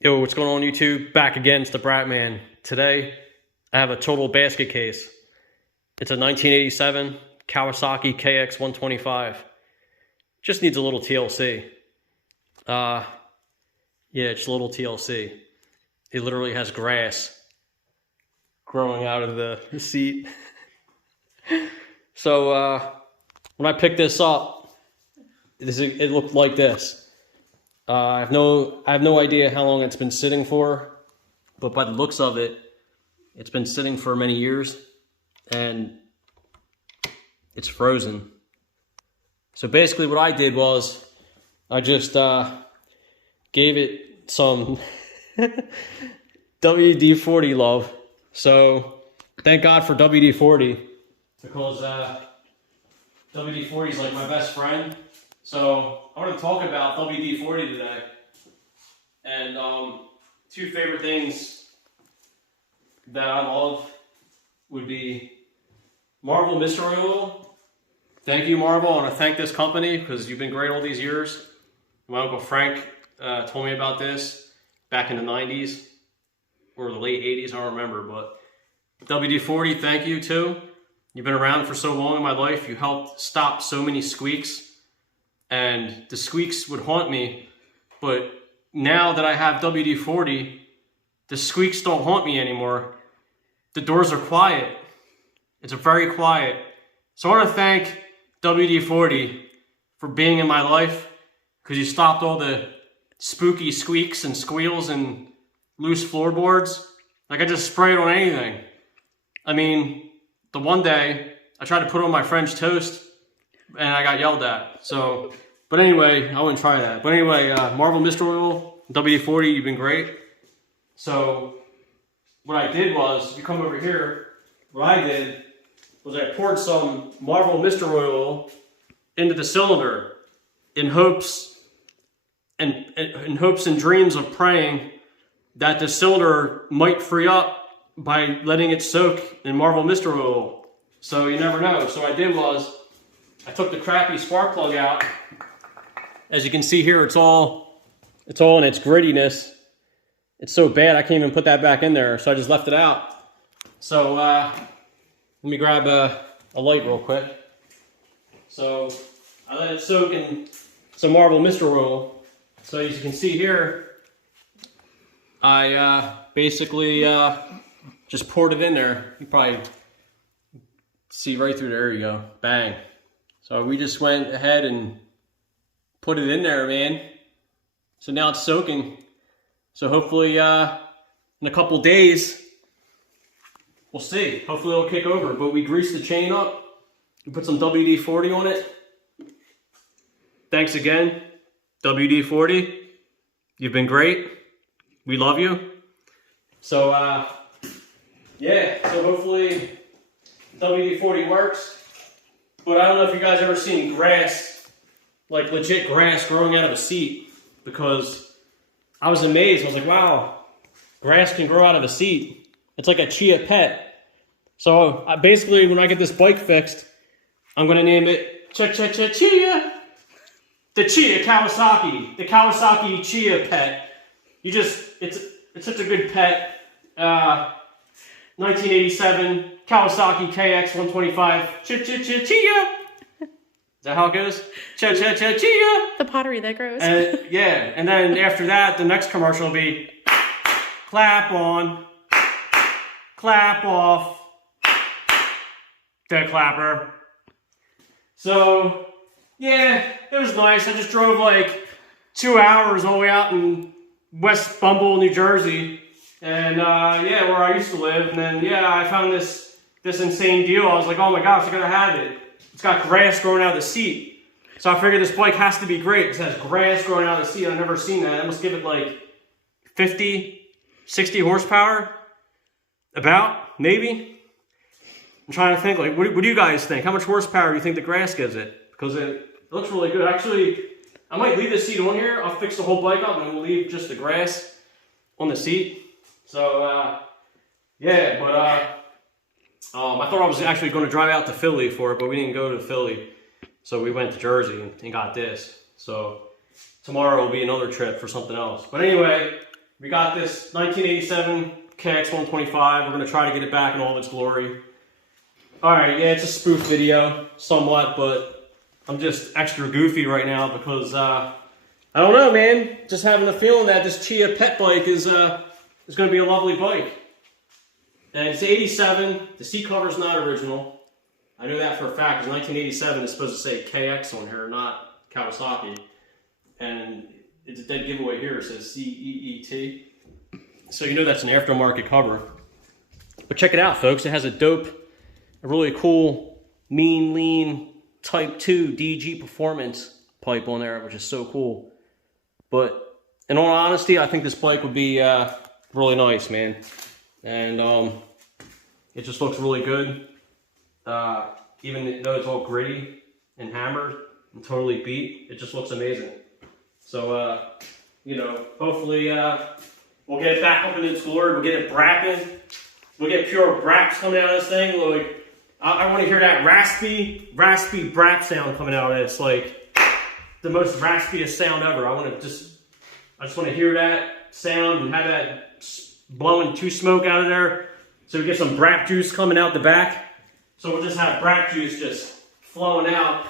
Yo, what's going on YouTube? Back again, it's the Brat Man. Today, I have a total basket case. It's a 1987 Kawasaki KX125. Just needs a little TLC. Yeah, just a little TLC. It literally has grass growing out of the seat. So, when I picked this up, it looked like this. I have no idea how long it's been sitting for, but by the looks of it, it's been sitting for many years, and it's frozen. So basically what I did was, I just gave it some WD-40 love. So thank God for WD-40, because WD-40 is like my best friend. So I want to talk about WD-40 today, and two favorite things that I love would be Marvel Mystery Oil. Thank you, Marvel. I want to thank this company because you've been great all these years. My Uncle Frank told me about this back in the 90s or the late 80s, I don't remember, but WD-40, thank you too. You've been around for so long in my life. You helped stop so many squeaks. And the squeaks would haunt me, but now that I have WD-40, the squeaks don't haunt me anymore. The doors are quiet. It's very quiet. So I want to thank WD-40 for being in my life, because you stopped all the spooky squeaks and squeals and loose floorboards. Like, I just spray it on anything. I mean, the one day I tried to put on my French toast and I got yelled at. So, but anyway, I wouldn't try that. But anyway, Marvel Mystery Oil, WD-40, you've been great. So what I did was, if you come over here, what I did was I poured some Marvel Mystery Oil into the cylinder in hopes and dreams of praying that the cylinder might free up by letting it soak in Marvel Mystery Oil. So you never know. So what I did was, I took the crappy spark plug out. As you can see here, it's all in its grittiness. It's so bad I can't even put that back in there, so I just left it out. So let me grab a light real quick. So I let it soak in some Marble Mystery Oil. So as you can see here, I basically just poured it in there. You probably see right through there. You go, bang. So we just went ahead and put it in there, man. So now it's soaking. So hopefully in a couple days, we'll see. Hopefully it'll kick over. But we greased the chain up. We put some WD-40 on it. Thanks again, WD-40. You've been great. We love you. So yeah, so hopefully WD-40 works. But I don't know if you guys ever seen grass, like legit grass growing out of a seat, because I was amazed. I was like, wow, grass can grow out of a seat. It's like a Chia Pet. So basically, when I get this bike fixed, I'm going to name it Chia. The Chia Kawasaki. The Kawasaki Chia Pet. It's such a good pet. 1987 Kawasaki KX125. Chia. Is that how it goes? Chia. The pottery that grows. Yeah, and then after that, the next commercial will be clap on, clap off, the clapper. So, yeah, it was nice. I just drove like 2 hours all the way out in West Bumble, New Jersey. And yeah, where I used to live. And then, yeah, I found this insane deal. I was like, oh my gosh, I gotta have it. It's got grass growing out of the seat. So I figured this bike has to be great. It has grass growing out of the seat. I've never seen that. I must give it like 50, 60 horsepower. About, maybe. I'm trying to think, like, what do you guys think? How much horsepower do you think the grass gives it? Because it looks really good. Actually, I might leave the seat on here. I'll fix the whole bike up and we'll leave just the grass on the seat. So, yeah, but I thought I was actually going to drive out to Philly for it, but we didn't go to Philly. So we went to Jersey and got this. So tomorrow will be another trip for something else. But anyway, we got this 1987 KX125. We're going to try to get it back in all of its glory. Alright, yeah, it's a spoof video, somewhat, but I'm just extra goofy right now because, I don't know, man. Just having a feeling that this Chia Pet bike is going to be a lovely bike. And it's 87. The seat cover's not original. I know that for a fact, because 1987 is supposed to say KX on here, not Kawasaki. And it's a dead giveaway here. It says CEET. So you know that's an aftermarket cover. But check it out, folks. It has a really cool, mean, lean, Type 2 DG performance pipe on there, which is so cool. But in all honesty, I think this bike would be really nice, man. And it just looks really good. Even though it's all gritty and hammered and totally beat, it just looks amazing. So, you know, hopefully we'll get it back up in its glory. We'll get it brapping. We'll get pure braps coming out of this thing. Like, I want to hear that raspy brap sound coming out of this. Like, the most raspiest sound ever. I just want to hear that sound and have that blowing two smoke out of there. So we get some brap juice coming out the back. So we'll just have brap juice just flowing out,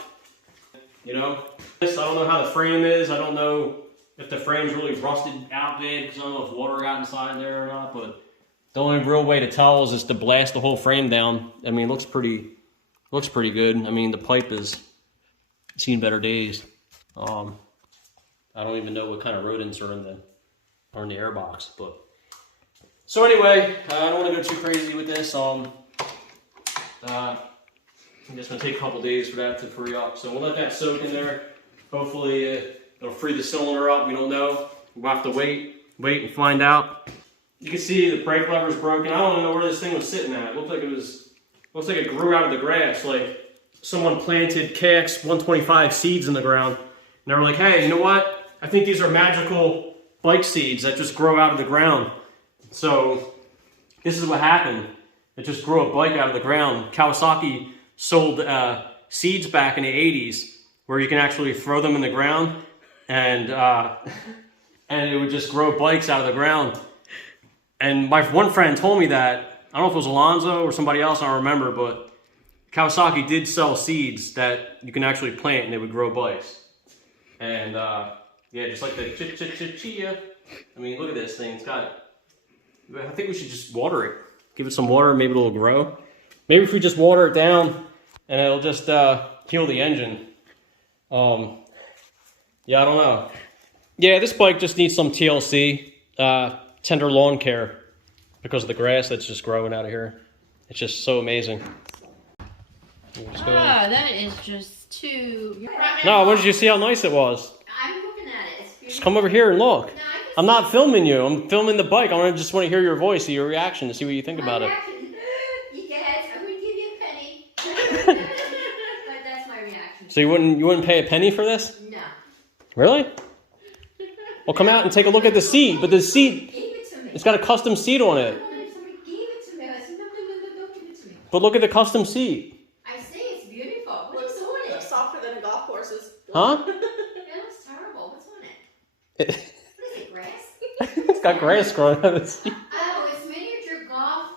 you know. I don't know how the frame is. I don't know if the frame's really rusted out bad because I don't know if water got inside there or not. But the only real way to tell is just to blast the whole frame down. I mean, it looks pretty good. I mean, the pipe has seen better days. I don't even know what kind of rodents are in the airbox, but. So anyway, I don't want to go too crazy with this. I'm just going to take a couple days for that to free up. So we'll let that soak in there. Hopefully it'll free the cylinder up. We don't know. We'll have to wait and find out. You can see the brake lever's broken. I don't know where this thing was sitting at. It looked like it grew out of the grass. Like someone planted KX125 seeds in the ground. And they were like, hey, you know what? I think these are magical bike seeds that just grow out of the ground. So this is what happened. It just grew a bike out of the ground. Kawasaki sold seeds back in the 80s where you can actually throw them in the ground and it would just grow bikes out of the ground. And my one friend told me that, I don't know if it was Alonzo or somebody else, I don't remember, but Kawasaki did sell seeds that you can actually plant and they would grow bikes. And yeah, just like the Chia. I mean, look at this thing. It's got, I think we should just water it. Give it some water, maybe it'll grow. Maybe if we just water it down and it'll just heal the engine. Yeah, I don't know. Yeah, this bike just needs some TLC, tender lawn care, because of the grass that's just growing out of here. It's just so amazing. That is just too... No, what did you see how nice it was? I'm looking at it. It's beautiful. Just come over here and look. No, I'm not filming you. I'm filming the bike. I just want to hear your voice, your reaction, to see what you think about it. You guys, I'm going to give you a penny. But that's my reaction. So you wouldn't pay a penny for this? No. Really? Well, come out and take a look at the seat. But the seat, it's got a custom seat on it. Somebody gave it to me. I said, no, give it to me. But look at the custom seat. I say it's beautiful. What's on it? Looks softer than a golf course's. Huh? It looks terrible. What's on it? What is it, grass? It's got grass growing out of the seat. Oh, it's miniature golf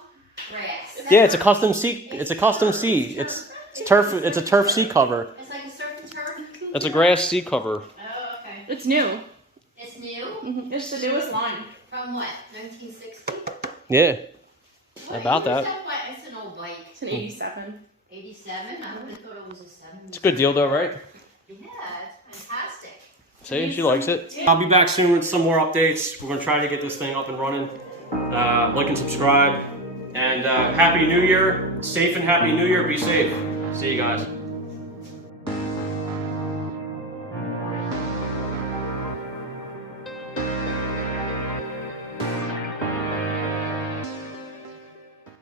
grass. Yeah, it's a custom seat. It's a custom seat. It's turf. It's a turf seat cover. It's like a surf and turf? It's a grass seat cover. Oh, okay. It's new. It's new? Mm-hmm. It's the newest line. From what? 1960? Yeah. What About year that. is that bike? It's an old bike. It's an 87. 87? I would have thought it was a 70. It's a good deal though, right? Yeah, it's fantastic. See, she likes it. I'll be back soon with some more updates. We're going to try to get this thing up and running. Like and subscribe. And Happy New Year. Safe and Happy New Year. Be safe. See you guys.